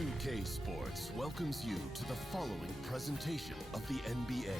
2K Sports welcomes you to the following presentation of the NBA.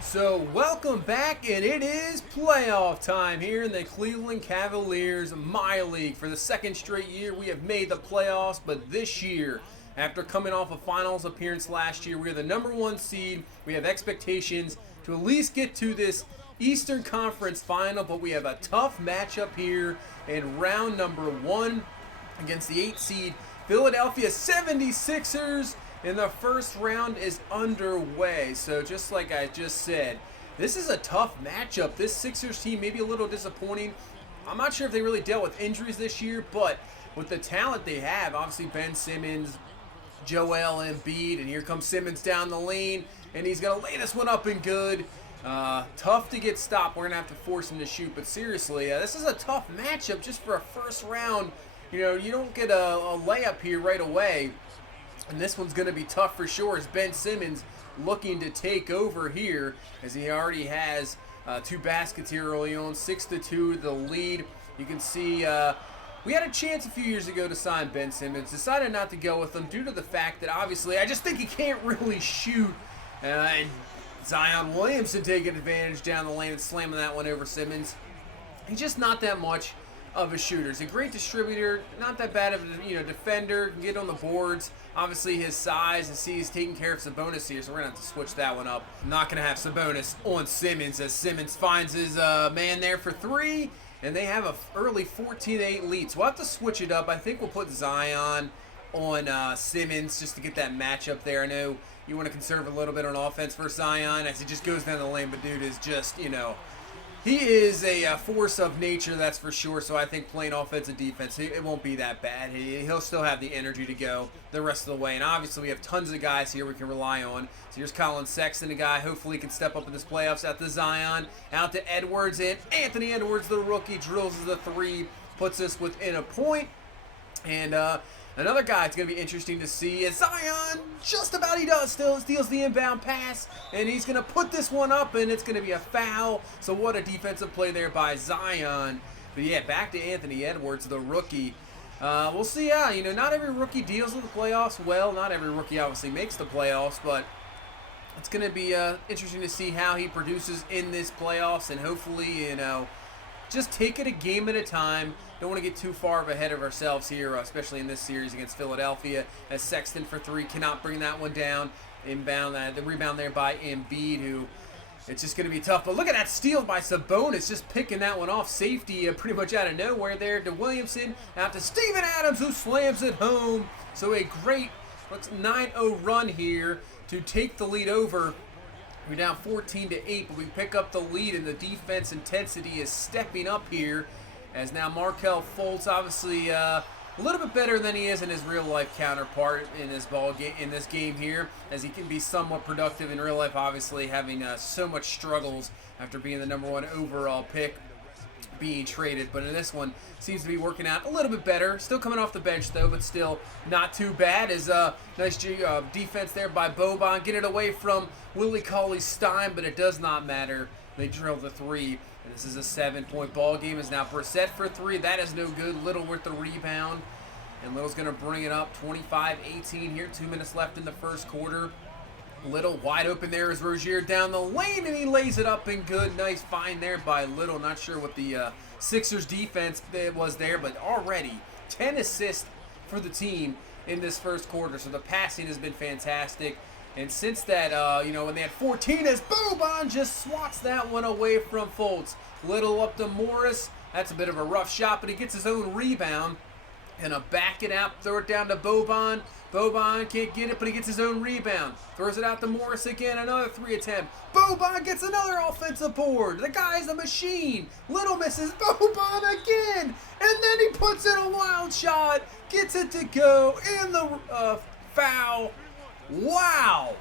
So welcome back, and it is playoff time here in the Cleveland Cavaliers MyLeague. For the second straight year, we have made the playoffs, but this year, after coming off a finals appearance last year, we are the #1 seed. We have expectations to at least get to this Eastern Conference final, but we have a tough matchup here in round number 1 against the 8 seed Philadelphia 76ers. And the first round is underway. So just like I just said, this is a tough matchup. This Sixers team may be a little disappointing. I'm not sure if they really dealt with injuries this year, but with the talent they have, obviously Ben Simmons, Joel Embiid, and here comes Simmons down the lane, and he's going to lay this one up and good. Tough to get stopped. We're going to have to force him to shoot. But seriously, this is a tough matchup just for a first round. You know, you don't get a layup here right away. And this one's going to be tough for sure as Ben Simmons looking to take over here as he already has 2 baskets here early on, 6-2 the lead. You can see we had a chance a few years ago to sign Ben Simmons. Decided not to go with him due to the fact that obviously I just think he can't really shoot. And Zion Williamson taking advantage down the lane and slamming that one over Simmons. He's just not that much of a shooter. He's a great distributor, not that bad of a defender, can get on the boards. Obviously his size, and see he's taking care of Sabonis here, so we're going to have to switch that one up. I'm not going to have Sabonis on Simmons as Simmons finds his man there for 3, and they have an early 14-8 lead. So we'll have to switch it up. I think we'll put Zion on Simmons just to get that matchup there. I know you want to conserve a little bit on offense for Zion as he just goes down the lane, but dude is just, he is a force of nature, that's for sure. So I think playing offense and defense, it won't be that bad. He'll still have the energy to go the rest of the way. And obviously we have tons of guys here we can rely on. So here's Colin Sexton, a guy hopefully can step up in this playoffs. Out to Zion, out to Edwards, and Anthony Edwards, the rookie, drills the 3, puts us within a point. And another guy it's going to be interesting to see is Zion. Just about he does still steals the inbound pass, and he's going to put this one up, and it's going to be a foul. So what a defensive play there by Zion. But yeah, back to Anthony Edwards, the rookie. We'll see. Not every rookie deals with the playoffs well. Not every rookie obviously makes the playoffs, but it's going to be interesting to see how he produces in this playoffs, and hopefully, just take it a game at a time. Don't want to get too far ahead of ourselves here, especially in this series against Philadelphia, as Sexton for three cannot bring that one down. Inbound, the rebound there by Embiid, who it's just going to be tough. But look at that steal by Sabonis, just picking that one off. Safety pretty much out of nowhere there to Williamson, out to Steven Adams, who slams it home. So a great 9-0 run here to take the lead over. We're down 14-8, but we pick up the lead, and the defense intensity is stepping up here, as now Markelle Fultz, obviously a little bit better than he is in his real-life counterpart in this game here, as he can be somewhat productive in real life, obviously having so much struggles after being the #1 overall pick, being traded. But in this one, seems to be working out a little bit better. Still coming off the bench, though, but still not too bad. As nice defense there by Boban. Get it away from Willie Cauley-Stein, but it does not matter. They drill the three. And this is a 7-point ball game. Is now Brissett for three. That is no good. Little with the rebound. And Little's going to bring it up 25-18 here. 2 minutes left in the first quarter. Little wide open there is Rozier down the lane, and he lays it up and good. Nice find there by Little. Not sure what the Sixers defense was there, but already 10 assists for the team in this first quarter. So the passing has been fantastic. And since that, when they had 14, as Boban just swats that one away from Fultz. Little up to Morris. That's a bit of a rough shot, but he gets his own rebound. And back it out, throw it down to Boban. Boban can't get it, but he gets his own rebound. Throws it out to Morris again, another 3 attempt. Boban gets another offensive board. The guy's a machine. Little misses Boban again. And then he puts in a wild shot. Gets it to go in the foul. Wow.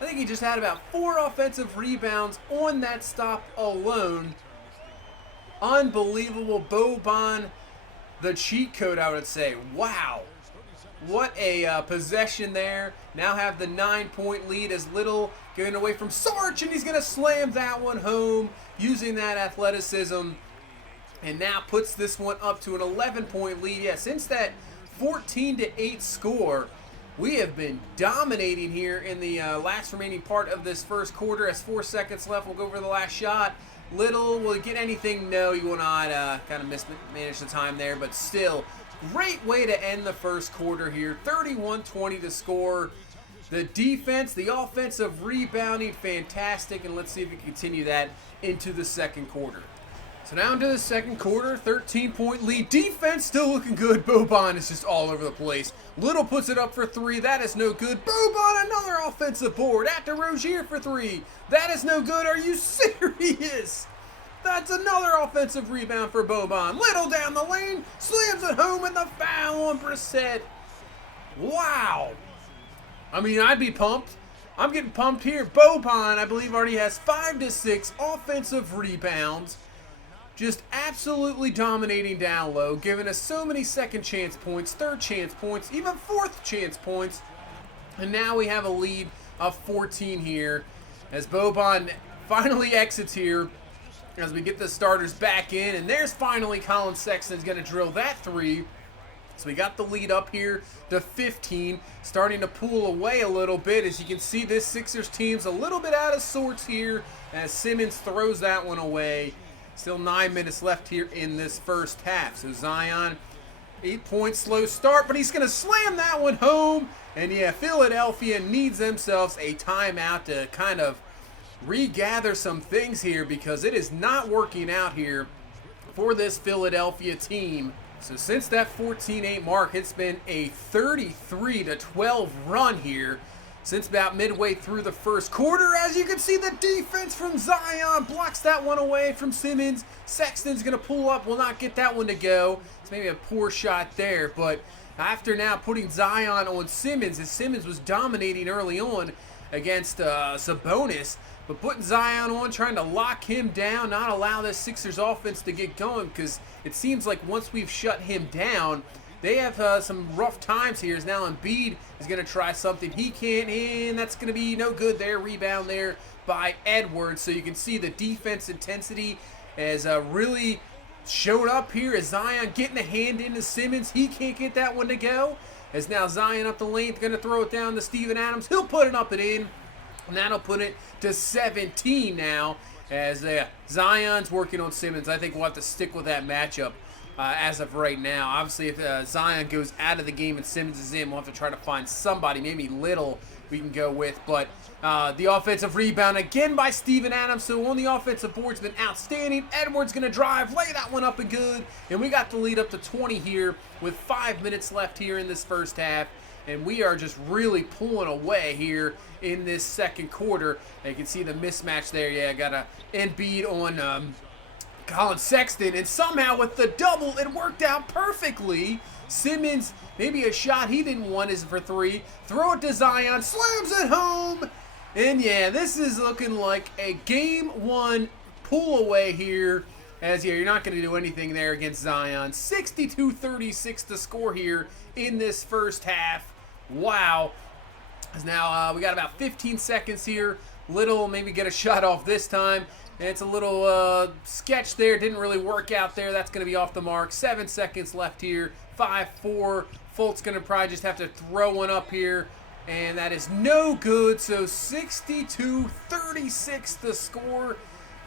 I think he just had about 4 offensive rebounds on that stop alone. Unbelievable. Boban, the cheat code, I would say. Wow. What a possession there. Now have the 9-point lead as Little getting away from Sarge, and he's going to slam that one home using that athleticism. And now puts this one up to an 11-point lead. Yeah, since that 14-8 score, we have been dominating here in the last remaining part of this first quarter. As 4 seconds left, we'll go over the last shot. Little, will he get anything? No, he will not. Kind of mismanage the time there, but still, great way to end the first quarter here. 31-20 to score. The defense, the offensive rebounding, fantastic, and let's see if we can continue that into the second quarter. So now into the second quarter, 13-point lead. Defense still looking good. Boban is just all over the place. Little puts it up for 3. That is no good. Boban, another offensive board. After Rozier for 3. That is no good. Are you serious? That's another offensive rebound for Boban. Little down the lane. Slams it home, and the foul on Brissett. Wow. I mean, I'd be pumped. I'm getting pumped here. Boban, I believe, already has 5 to 6 offensive rebounds. Just absolutely dominating down low, giving us so many second chance points, third chance points, even fourth chance points. And now we have a lead of 14 here as Boban finally exits here as we get the starters back in. And there's finally Colin Sexton's going to drill that 3. So we got the lead up here to 15, starting to pull away a little bit. As you can see, this Sixers team's a little bit out of sorts here as Simmons throws that one away. Still 9 minutes left here in this first half. So Zion, 8-point slow start, but he's going to slam that one home. And yeah, Philadelphia needs themselves a timeout to kind of regather some things here, because it is not working out here for this Philadelphia team. So since that 14-8 mark, it's been a 33-12 run here since about midway through the first quarter. As you can see, the defense from Zion blocks that one away from Simmons. Sexton's going to pull up, will not get that one to go. It's maybe a poor shot there, but after now putting Zion on Simmons, as Simmons was dominating early on against Sabonis, but putting Zion on, trying to lock him down, not allow this Sixers offense to get going, because it seems like once we've shut him down, they have some rough times here. As now Embiid is going to try something he can't, and that's going to be no good there. Rebound there by Edwards. So you can see the defense intensity has really showed up here as Zion getting a hand into Simmons. He can't get that one to go. As now Zion up the lane, going to throw it down to Steven Adams. He'll put it up and in, and that'll put it to 17 now. as Zion's working on Simmons. I think we'll have to stick with that matchup as of right now. Obviously, if Zion goes out of the game and Simmons is in, we'll have to try to find somebody, maybe Little, we can go with. But the offensive rebound again by Steven Adams. So on the offensive board, it's been outstanding. Edwards going to drive, lay that one up and good. And we got the lead up to 20 here with 5 minutes left here in this first half. And we are just really pulling away here in this second quarter. You can see the mismatch there. Yeah, got a Embiid on Colin Sexton. And somehow with the double, it worked out perfectly. Simmons, maybe a shot he didn't want is for three. Throw it to Zion, slams it home. And yeah, this is looking like a game one pull away here. As yeah, you're not going to do anything there against Zion. 62-36 to score here in this first half. Wow. As now we got about 15 seconds here. Little maybe get a shot off this time. It's a little sketch there. Didn't really work out there. That's going to be off the mark. 7 seconds left here. 5-4. Fultz going to probably just have to throw one up here. And that is no good. So 62-36 the score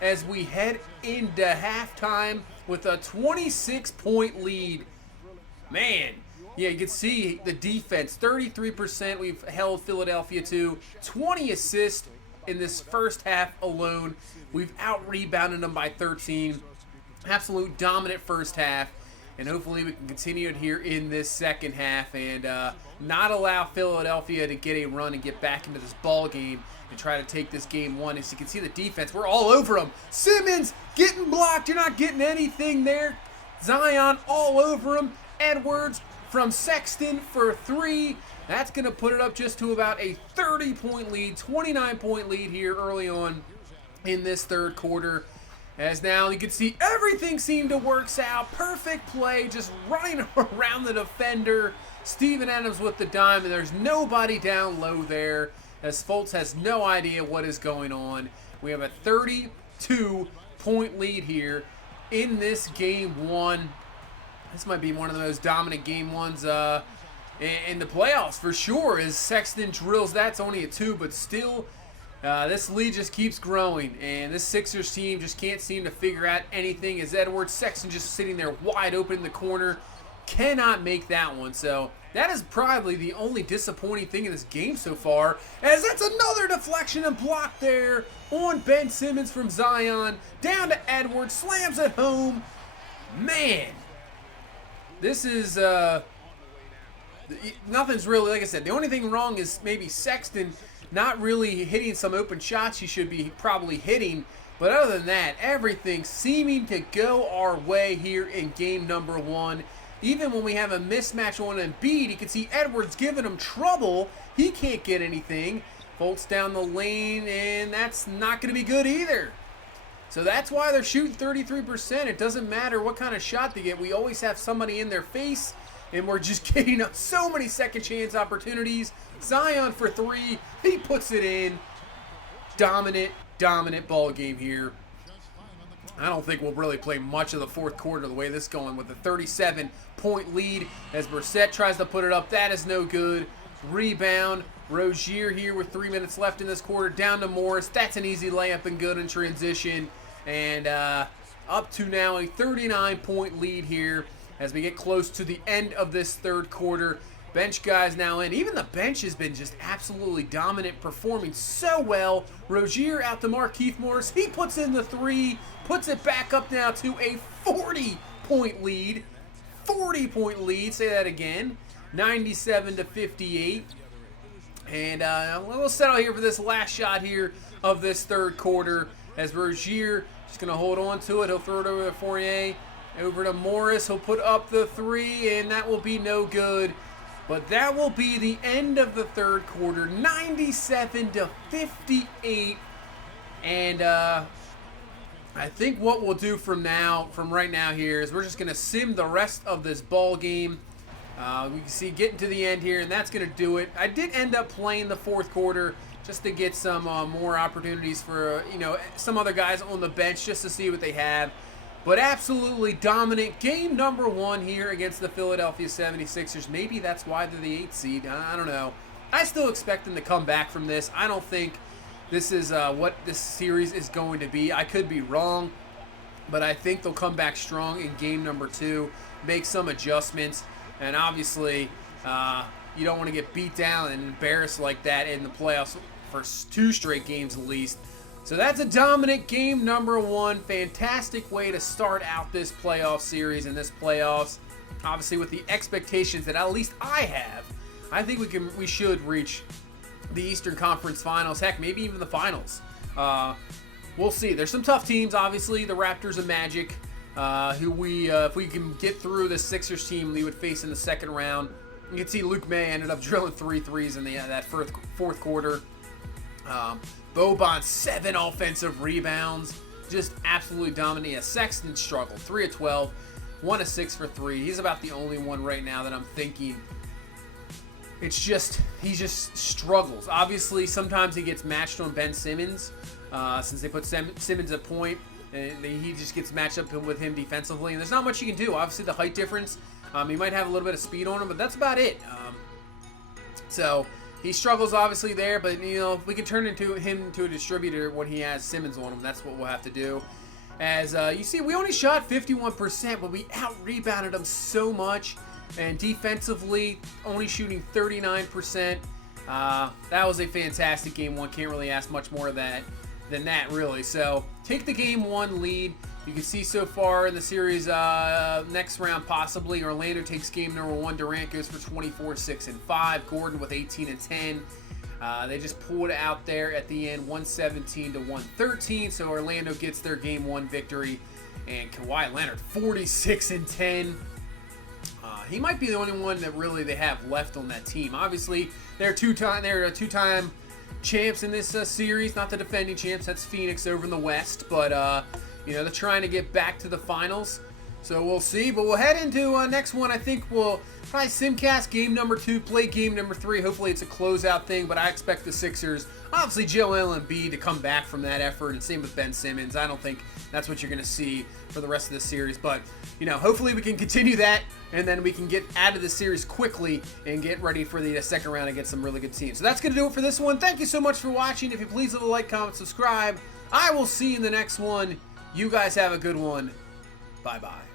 as we head into halftime with a 26-point lead. Man. Yeah, you can see the defense. 33% we've held Philadelphia to. 20 assists in this first half alone. We've out-rebounded them by 13. Absolute dominant first half. And hopefully we can continue it here in this second half and not allow Philadelphia to get a run and get back into this ball game and try to take this game one. As you can see the defense, we're all over them. Simmons getting blocked. You're not getting anything there. Zion all over him. Edwards from Sexton for three. That's going to put it up just to about a 30-point lead, 29-point lead here early on in this third quarter. As now you can see everything seemed to work out. Perfect play, just running around the defender. Steven Adams with the dime, and there's nobody down low there as Fultz has no idea what is going on. We have a 32-point lead here in this game one. This might be one of the most dominant game ones in the playoffs for sure. As Sexton drills, that's only a 2, but still, this lead just keeps growing. And this Sixers team just can't seem to figure out anything. As Edwards, Sexton just sitting there wide open in the corner, cannot make that one. So that is probably the only disappointing thing in this game so far. As that's another deflection and block there on Ben Simmons from Zion, down to Edwards, slams it home. Man. This is, nothing's really, like I said, the only thing wrong is maybe Sexton not really hitting some open shots he should be probably hitting. But other than that, everything seeming to go our way here in game number one. Even when we have a mismatch on Embiid, you can see Edwards giving him trouble. He can't get anything. Fultz down the lane, and that's not going to be good either. So that's why they're shooting 33%. It doesn't matter what kind of shot they get. We always have somebody in their face, and we're just getting up so many second chance opportunities. Zion for three. He puts it in. Dominant ball game here. I don't think we'll really play much of the fourth quarter the way this is going with a 37-point lead as Brissett tries to put it up. That is no good. Rebound. Rozier here with 3 minutes left in this quarter. Down to Morris. That's an easy layup and good in transition. And up to now a 39-point lead here as we get close to the end of this third quarter. Bench guys now in. Even the bench has been just absolutely dominant, performing so well. Rozier out to Markieff Morris. He puts in the three, puts it back up now to a 40-point lead. 40-point lead, say that again. 97-58. And we'll settle here for this last shot here of this third quarter as Rozier just going to hold on to it. He'll throw it over to Fournier, over to Morris. He'll put up the three, and that will be no good. But that will be the end of the third quarter, 97-58. And I think what we'll do from right now here is we're just going to sim the rest of this ball game. We can see getting to the end here, and that's going to do it. I did end up playing the fourth quarter just to get some more opportunities for some other guys on the bench just to see what they have. But absolutely dominant game number one here against the Philadelphia 76ers. Maybe that's why they're the 8th seed. I don't know. I still expect them to come back from this. I don't think this is what this series is going to be. I could be wrong, but I think they'll come back strong in game number 2, make some adjustments, and obviously you don't want to get beat down and embarrassed like that in the playoffs for 2 straight games at least. So that's a dominant game number 1. Fantastic way to start out this playoff series and this playoffs. Obviously with the expectations that at least I have, I think we should reach the Eastern Conference Finals. Heck, maybe even the finals. We'll see. There's some tough teams, obviously. The Raptors and Magic, who if we can get through the Sixers team we would face in the second round. You can see Luke May ended up drilling 3 threes in that fourth quarter. Boban, 7 offensive rebounds. Just absolutely dominating. Sexton struggled. 3 of 12. 1 of 6 for 3. He's about the only one right now that I'm thinking. It's just, he just struggles. Obviously, sometimes he gets matched on Ben Simmons. Since they put Simmons at point, and he just gets matched up with him defensively. And there's not much you can do. Obviously, the height difference. He might have a little bit of speed on him, but that's about it. So he struggles obviously there, but if we can turn him into a distributor when he has Simmons on him, that's what we'll have to do. As you see, we only shot 51%, but we out-rebounded them so much, and defensively only shooting 39%. That was a fantastic game 1. Can't really ask much more than that, really. So take the game 1 lead. You can see so far in the series, next round possibly, Orlando takes game number 1. Durant goes for 24, 6, and 5. Gordon with 18 and 10. They just pulled out there at the end, 117 to 113. So Orlando gets their game 1 victory. And Kawhi Leonard, 46 and 10. He might be the only one that really they have left on that team. Obviously, they're a two-time champs in this series. Not the defending champs. That's Phoenix over in the West. But they're trying to get back to the finals. So we'll see. But we'll head into next one. I think we'll probably simcast game number 2, play game number 3. Hopefully it's a closeout thing. But I expect the Sixers, obviously Joel Embiid, to come back from that effort. And same with Ben Simmons. I don't think that's what you're going to see for the rest of the series. But, hopefully we can continue that. And then we can get out of the series quickly and get ready for the second round and get some really good teams. So that's going to do it for this one. Thank you so much for watching. If you please leave a like, comment, subscribe. I will see you in the next one. You guys have a good one. Bye-bye.